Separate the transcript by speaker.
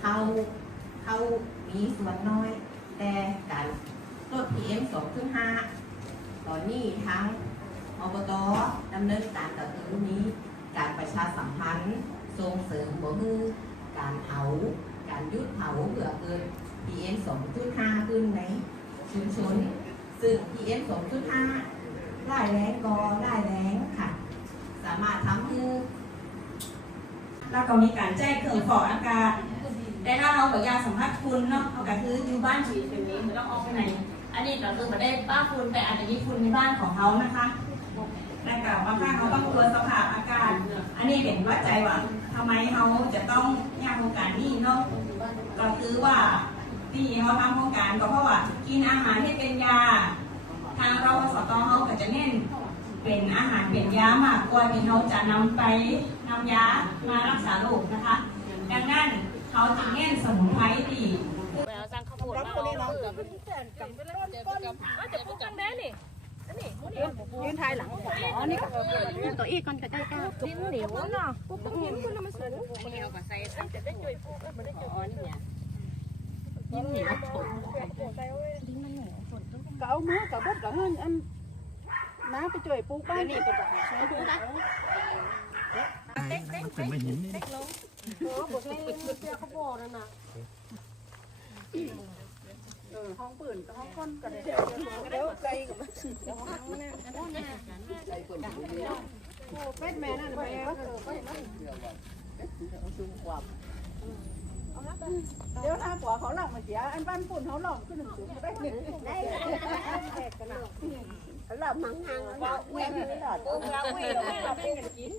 Speaker 1: เขาเขามีส่วนน้อย แต่การลด PM 2.5ตอนนี้ทั้งอบตดำเนินการต่อถึงนี้ การประชาสัมพันธ์ส่งเสริมบ่ฮือการเผา การยุดเผาเพื่อเกิน PM 2.5 ขึ้นในชุมชน ซึ่ง PM 2.5ร้ายแรงก็ร้ายแรงค่ะ สามารถทำให้
Speaker 2: แล้วก็มีการแจ้งเครื่องฟอกอากาศ แต่ถ้าเรากับยาสัมผัสคุณเนาะเขาก็คืออยู่บ้านฉีดแบบนี้ไม่ต้องออกไปไหน อันนี้ก็คือม่ได้ป้าคุณแต่อาจจะมีคุณในบ้านของเขานะคะแต่กับบางครั้งเขาต้องตรวจสภาพอากาศ อันนี้เป็นว่าใจว่าทำไมเขาจะต้องยากโครงการนี้เนาะก็คือว่าที่เขาทำโครงการก็เพราะว่ากินอาหารที่เป็นยา ทางเราสตเขาก็จะเน้นเป็นอาหารเป็นยามากกว่าที่เขาจะนำไปนำยามารักษาโรคนะคะ เขาจึงเน้นสมุนไพรดี
Speaker 3: ยืนทายหลังอ๋อนี่ก็ตัวอีกคนก็ได้ก็ดิ้นเหนียวเนาะปุ๊บปุ๊บยิ้มคนละมาสูงนี่เราก็ใส่จะได้จุยปุ๊บไม่ได้จุยอ๋อนี่เนี่ยยิ้มเหนียวฝนดิ้นมันเหนียวฝนต้อง
Speaker 4: ก็เอามากับเบดกับเงินอันน้าไปช่วยปลูกบ้านนี่ไปจากไหนป ลูกน
Speaker 5: เป็นไม่หินนี่
Speaker 4: เออบอกเลยเจ้าเขาบอกนั่นน่ะเออห้องปืนกับห้องก้นกันเดี๋ยวเดี๋ยวไกลกับมันเดี๋ยวห้องนั่นโอ้เป็ดแม่นั่นแม่ก็เออไปนั่นเดี๋ยวถ้ากว่าเขาหลอกมาเสียอันบ้านปุ่นเขาหลอกขึ้นหนึ่งสูงได้หนึ่งได้แขกกันนะเขาหลอกมังงางว่าแม่ไม่หลอด
Speaker 2: เราไม่เราไม่กิน